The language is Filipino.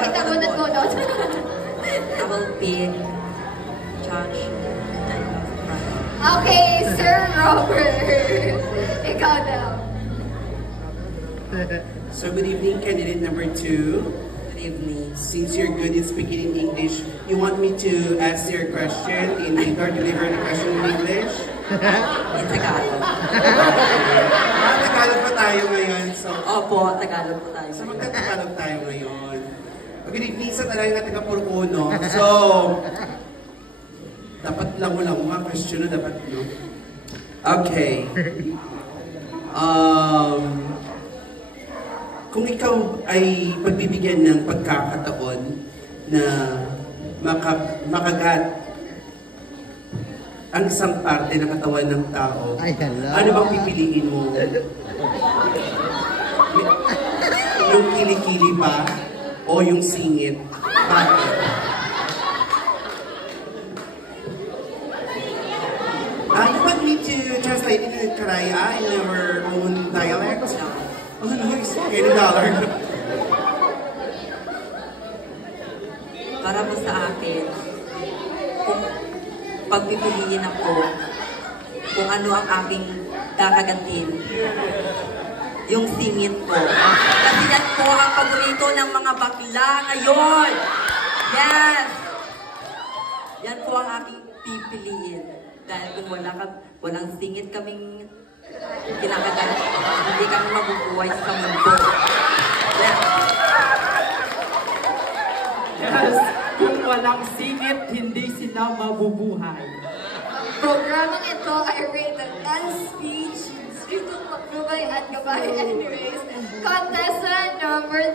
Bakit ka bunot-bunot? I will pick Judge and Brian. Okay, Sir Robert. Ikaw daw. So good evening, candidate number 2. Good evening. Since you're good in speaking in English, you want me to ask your question in English, deliver the question in English? In Tagalog. Tagalog pa tayo ngayon, so... Opo, Tagalog po tayo. So magta-Tagalog tayo ngayon. Good evening sa talagang nga taga-Puruno. So, dapat lang mo mga question na dapat, no? Okay. Kung ikaw ay pagbibigyan ng pagkakataon na makagat ang isang parte ng katawan ng tao, ano bang pipiliin mo? Yung kilikili ba? O yung singit? Bakit? You want me to translate it in Karaya in our own dialect? Oh no, it's $80. Para po sa akin, kung pagpipiliin ako kung ano ang aking kakagatin, yung singit ko. Kasi yan po ang paborito ng mga bakla ngayon. Yes! Yan po ang aking pipiliin. Dahil kung walang singit kaming kinakagat, hindi kami mabubuhay sa mundo. Yes, kung walang singit, hindi sila mabubuhay. Programang ito ay rated N speech due to Matubay at Gabay. Anyways, contestant number